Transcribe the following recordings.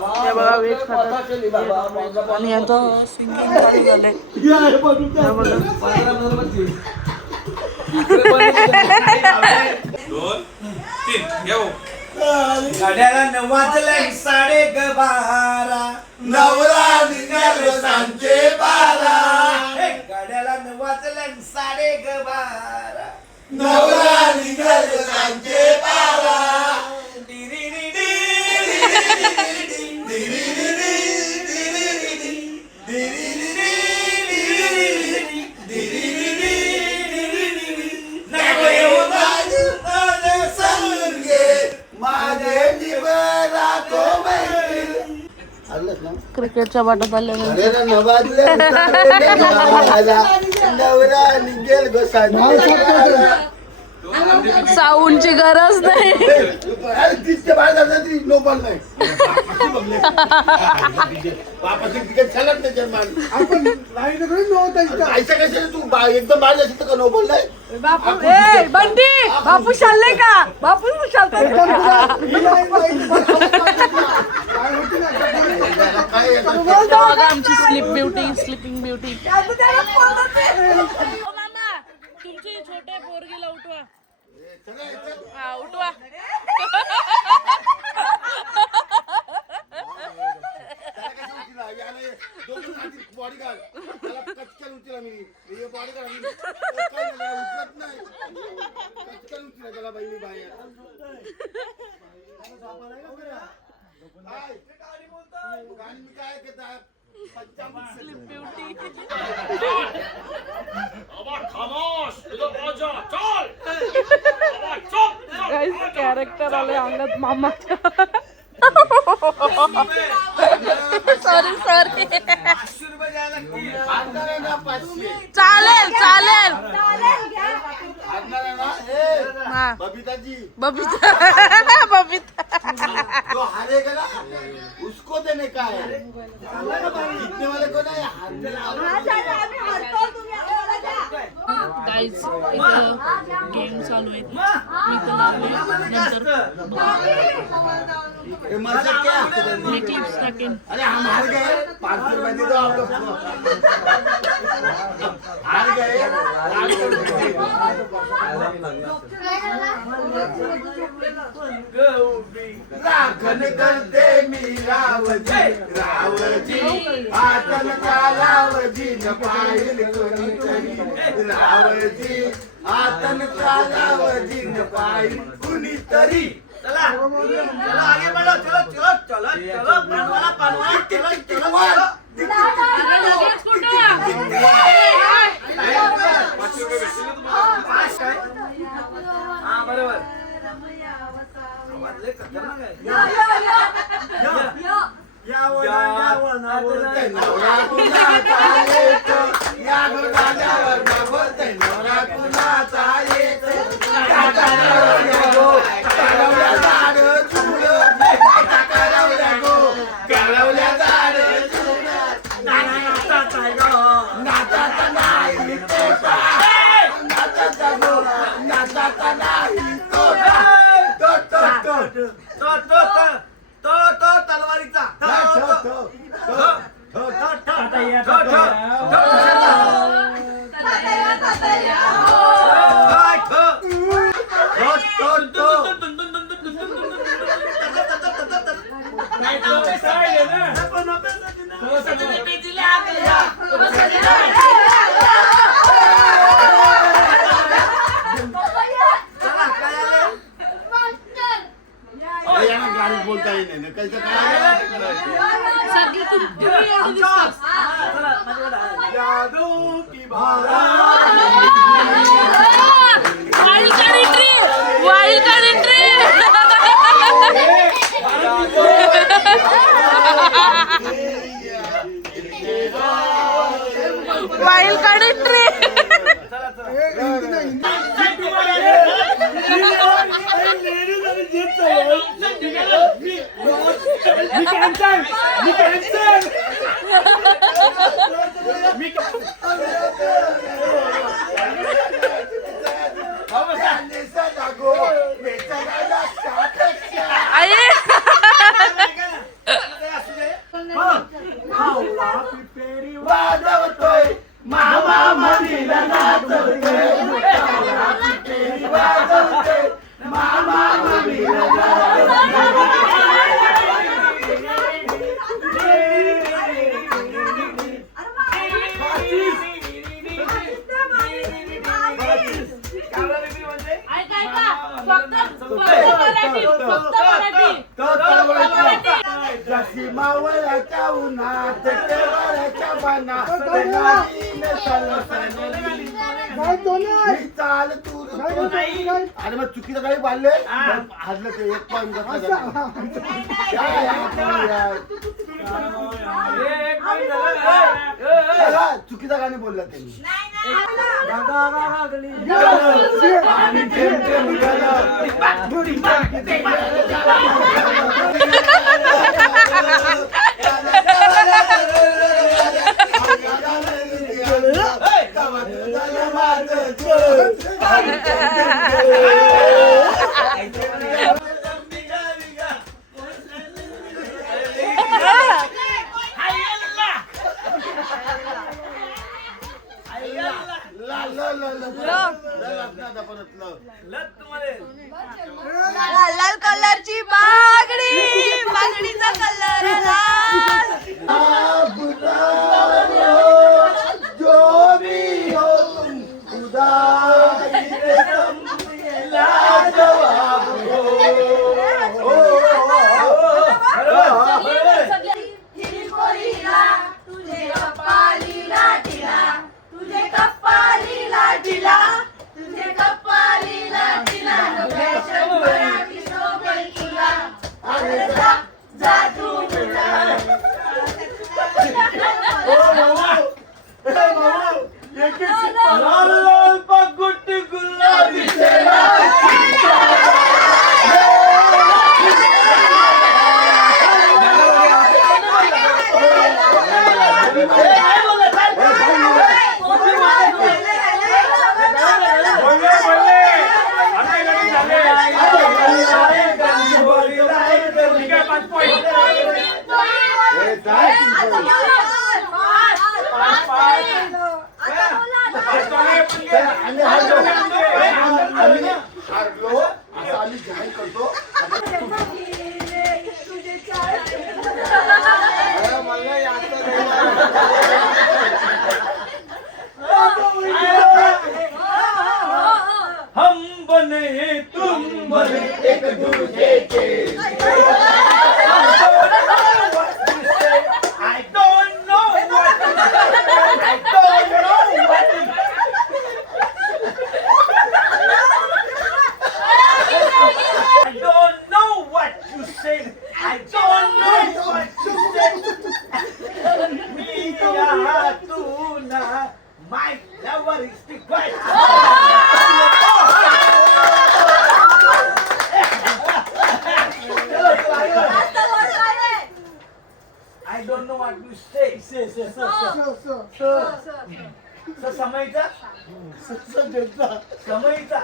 हे बघा व्हेज खातात आणि यांचं सिंगिंग चालू झालंय. गाड्याला नवाजलं 12:30 नवरा निघालो सांजे 12 गाड्याला नवाजलं 12:30 नवरा निघालो सांजे 12 क्रिकेटच्या बाटत आले साऊंडची गरज नाही. बंटी बापू शाल्ले का बापू आमची स्लिपिंग ब्युटी मामा तुमची छोटे पोरगीला उठवा. हा उठवा. कॅरेक्टर आले अंगात मामाच्या. सॉरी चालेल बबिता जो हारेगा ना उसको देने का है. जीतने वाले को नहीं. गाईज इथं गेम चालू आहे. मी तर क्लिप्स टाकेन. अरे हम हार गए 500 रुपए दे दो आपको. हार गए राखण करते मी रावजी आतन कालावजी न पाहिल कोणीतरी रावजी आतन कालावजी न पाहिल कुणीतरी. चला आगे बढ़ो. चलो पानवाला चलो. हाँ बरोबर. तलवारीचा बोलता ही नाही कैसे जादू की wild card entry wild card entry. कशी मावळ्याच्या उन्हात केवळ्याच्या मनात नारीने सलसलली. ही चाल तू अरे मग चुकीचं काही बांधले हरलं ते एक पॉईंट चुकीचं गाणे बोलला त्यांनी. आणि थेंब थेंब लाल कलरची बागडी, बागडीचा कलर लाल. जो भी हो तुम खुदा लाजवाब हो. तुझे कपाली लाटीला, तुझे कपाली लाटीला, तुझे कपाली लाटीला, शंभराची शोभल तुला. अरे जा जा तू लाल लाल पगुट गुलाबी आम्ही जाहीर करतो. हम बने तुम बने एक दूजे के. I don't know what to say. I don't know what to say. I don't know what you say. I don't know what you say. Me ya tu na, my lover is the I don't know what you say. समयचा समयचा समयचा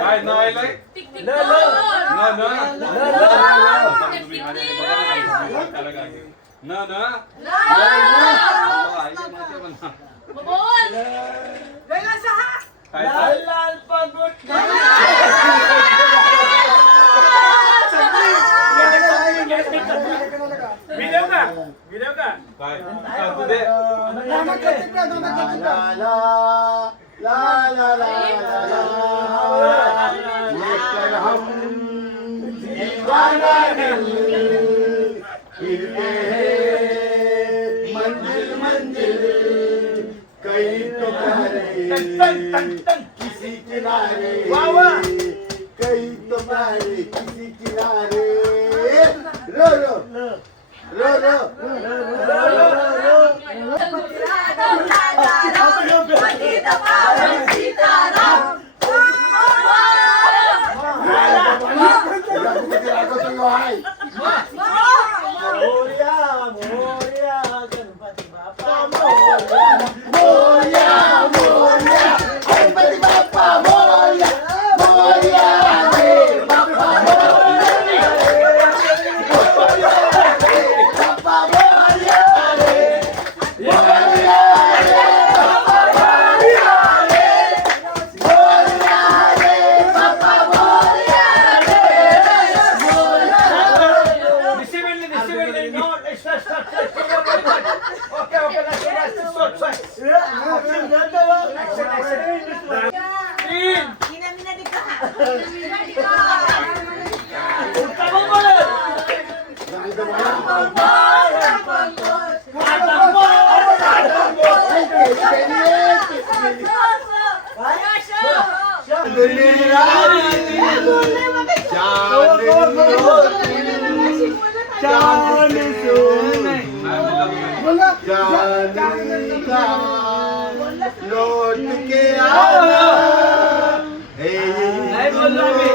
काय नाव आहे लय? ल ल न न लाल लाल पगुट काय तू दे. ला ला ला लेकर हम दीवाना फिरते हैं मंजिल मंजिल कहीं तो प्यारे किसी किनारे कहीं तो प्यारे किसी किनारे. रो रो रो रो लौट के आना नाही बोललो मी.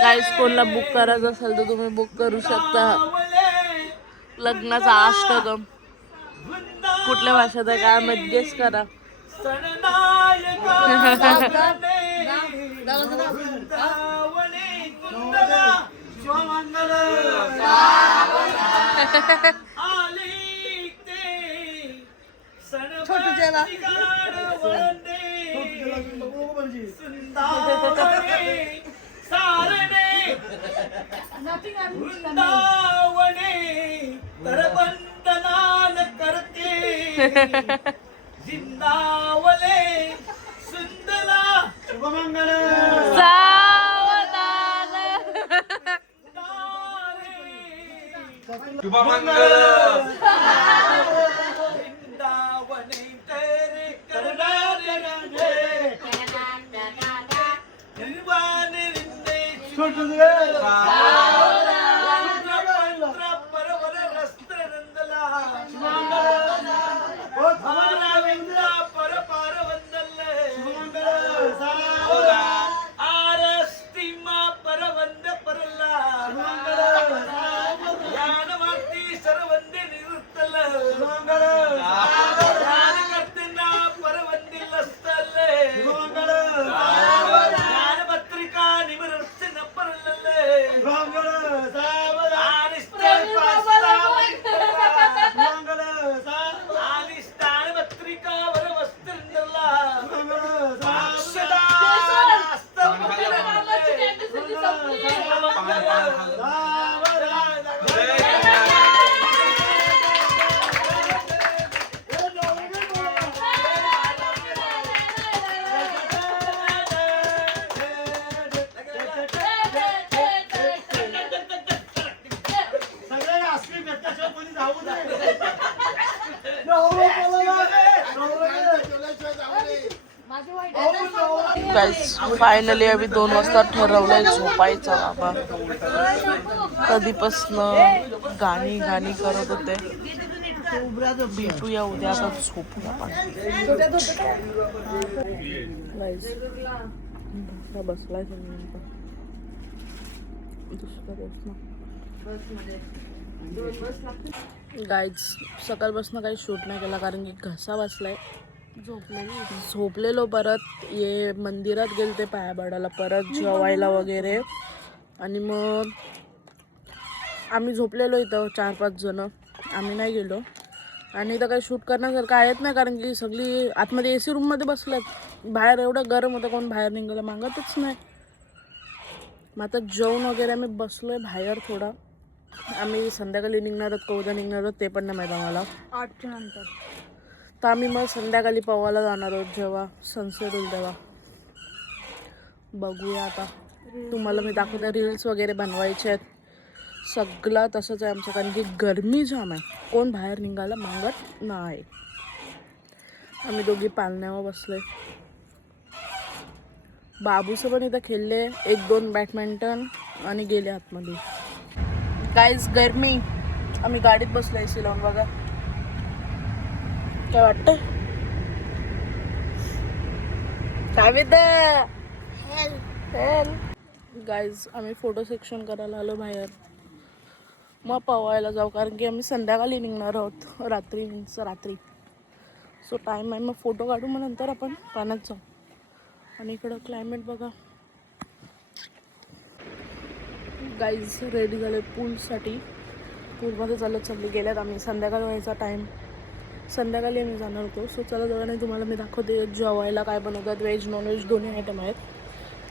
गाईस कोणला बुक करायचं असेल तर तुम्ही बुक करू शकता. लग्नाचा अष्टगम कुठल्या भाषेत आहे काय माहित, गेस करा. जिंदावले सुंदला शुभमंगल शुभमंगल वृंदावने तेरे करणारे राजे निर्वाणे रिंदे परवर रस्त्र नंदला हमारा विंदा पर पार वंदले आरस्तिमा पर वंद परला ज्ञानवार्ती सर्वंदे निरुत्तल ज्ञान करतेना परवंदिल असतले ज्ञानपत्रिका निमरस्य न परलले गाईस फायनली आम्ही 2 वाजता ठरवलंय झोपायचं. बाबा कधीपासनं गाणी गाणी करत होते. भेटूया उद्या, आता झोपूया आपण. बसलाय गाईज सकाळपासून काही शूट नाही केला कारण की घसा बसलाय. झोपलेलो. परत ये मंदिरात गेलते पाया पडायला, परत जेवायला वगैरे. आणि मग आम्ही झोपलेलो इथं 4-5 जण. आम्ही नाही गेलो. आणि इथं काही शूट करण्यासारखं आहेत नाही कारण की सगळी आतमध्ये AC रूममध्ये बसल्यात. बाहेर एवढं गरम होतं, कोण बाहेर निघायला मागतच नाही. मग आता जेवण वगैरे आम्ही बसलोय बाहेर थोडा. आम्ही संध्याकाळी निघणार आहोत का उद्या निघणार आहोत ते पण नाही माहीत आम्हाला. 8च्या नंतर. तर आम्ही मग संध्याकाळी पवायला जाणार आहोत जेव्हा सनसेट होईल तेव्हा. बघूया आता. तुम्हाला मी दाखवते. रील्स वगैरे बनवायचे आहेत. सगळं तसंच आहे आमचं कारण की गरमी जाम आहे. कोण बाहेर निघायला मागत नाही. आम्ही दोघी पाळण्यावर बसले. बाबूचं पण इथं खेळले 1-2 बॅडमिंटन आणि गेले आतमध्ये. गाईज गरमी. आम्ही गाडीत बसलो AC लावून. बघा काय वाटतं. गाईज आम्ही फोटो सेक्शन करायला आलो बाहेर. मग पवायला जाऊ कारण की आम्ही संध्याकाळी निघणार आहोत. रात्री सो टाईम आहे. मग फोटो काढू मग नंतर आपण पाण्यात जाऊ. आणि इकडं क्लायमेट बघा. गाईज रेडी झाले पूलसाठी. पूलमध्ये चालली गेल्यात आम्ही. संध्याकाळी व्हायचा टाईम. संध्याकाळी आम्ही जाणार होतो. सो चला जरा नाही तुम्हाला मी दाखवते जेवायला काय बनवतात. व्हेज नॉनव्हेज दोन्ही आयटम आहेत.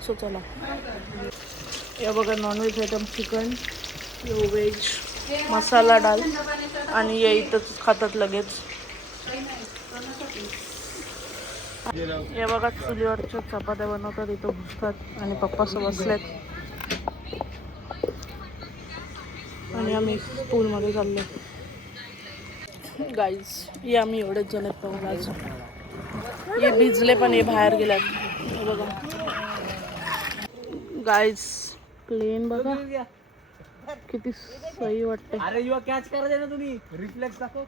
सो चला. या बघा नॉनव्हेज आयटम चिकन, व्हेज मसाला डाल आणि या इथंच खातात लगेच. या बघा चुलीवरच्या चपात्या बनवतात. इथं घुसतात आणि पप्पा बसलेत आणि आम्ही पूलमध्ये चाललो. गाईज हे आम्ही एवढेच जण आहेत पाहून. आज हे भिजले पण हे बाहेर गेल्यात. हे बघा गाईज प्लेन बघा किती सही वाटते. अरे युवा कॅच करायचे ना तुम्ही. रिफ्लेक्स दाखव.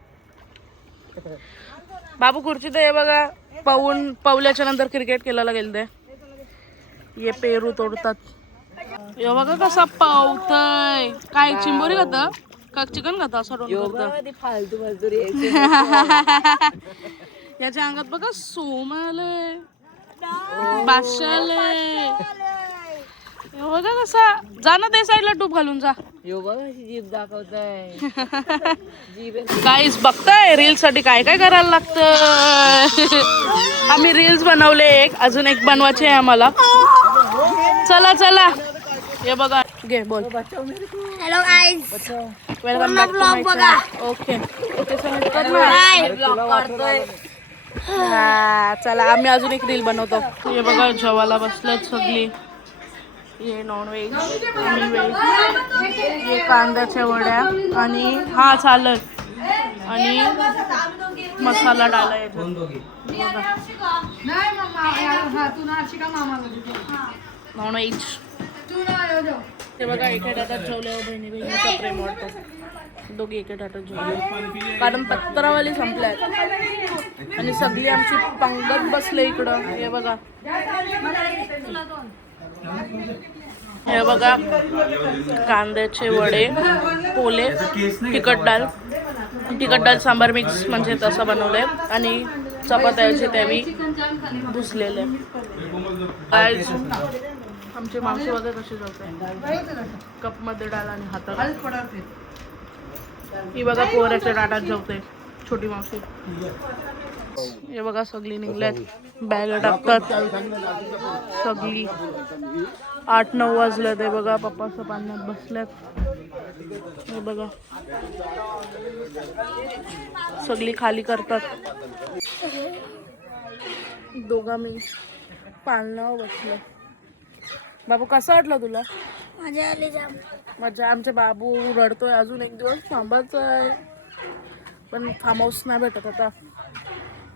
बाबू खुर्चीत हे बघा. पवल्याच्या नंतर क्रिकेट खेळायला गेले ते. हे पेरू तोडतात. हे बघा कसा पावतय. काय चिंबोरी खाता का चिकन खाता असं फालतू मजदूरी. याच्या अंगात बघा सोम आलंय, बादशाह आलंय. हे बघा कसा. जा ना ते साईडला टूप घालून जा. जीभ दाखवताय. गाईज बघताय रील्स साठी काय काय करायला लागतं. आम्ही रील्स बनवले. अजून एक बनवायचे आहे आम्हाला. चला चला. हे बघा घे बोल. Hello guys. Welcome back to my channel. Okay okay चला आम्ही अजून एक रील बनवतो. हे बघा जेवायला बसलेत सगळी. हे नॉनव्हेज आणि व्हेज. हे कांद्याच्या वड्या आणि हा चालत आणि मसाला डाला येतो. नॉनव्हेज. ते बघा एका टाटात जेवल्यावर बहिणी बहिणीचा प्रेम वाटतो. दोघी एका टाटात जेवले कारण पत्रावाली संपल्यात आणि सगळी आमची पंगत बसले इकडं. हे बघा हे बघा कांद्याचे वडे, पोले, तिखट डाळ सांबार मिक्स म्हणजे तसं बनवलंय आणि चपात्याचे त्यावी भुसलेले. आमची मावशी वगैरे कशी जेवते कपमध्ये डाळ आणि हातात. ही बघा पोऱ्याच्या डाटात जेवते छोटी मावशी. हे बघा सगळी निघल्यात. बॅग टाकतात सगळी. 8-9 वाजले. ते बघा पप्पाचं पाण्यात बसल्यात. हे बघा सगळी खाली करतात. दोघा मी पाळण्यावर बसलो. बाबू कसं वाटलं तुला. मजा. आमचे बाबू रडतोय. अजून एक दिवस थांबायचं आहे पण फार्म हाऊस नाही भेटत. आता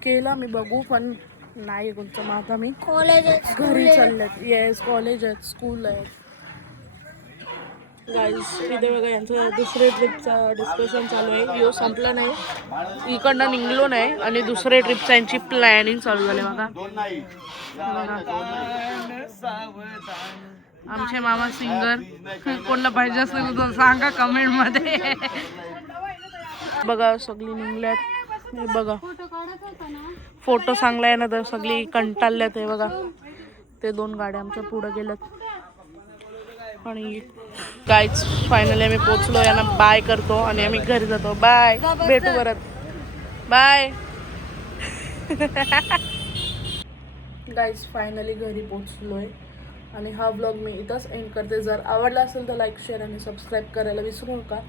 केला मी बघू पण नाही कोणतं. मग आता मी घरी चाललेत. येस कॉलेज आहेत स्कूल आहे. गाईज इथे बघा यांचं दुसरे ट्रिपचा डिस्कशन चालू आहे. यो संपला नाही इकडनं निघलो नाही आणि दुसऱ्या ट्रिपचा यांची प्लॅनिंग चालू झाली. बघा आमचे मामा सिंगर. कोणाला पाहिजे असेल तर सांगा कमेंट मध्ये. बघा सगळी निघल्यात. हे बघा फोटो चांगला आहे ना तर सगळी कंटाळल्यात. हे बघा ते 2 गाड्या आमच्या पुढे गेल्यात आणि गाईज फायनली आम्ही पोचलो. यांना बाय करतो आणि आम्ही घरी जातो. बाय. भेटू परत. बाय. गाईज फायनली घरी पोचलोय आणि हा व्लॉग मी इथंच एंड करते. जर आवडला असेल तर लाईक शेअर आणि सबस्क्राईब करायला विसरू नका.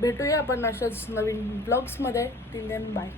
भेटूया आपण अशाच नवीन ब्लॉग्समध्ये. Till then bye.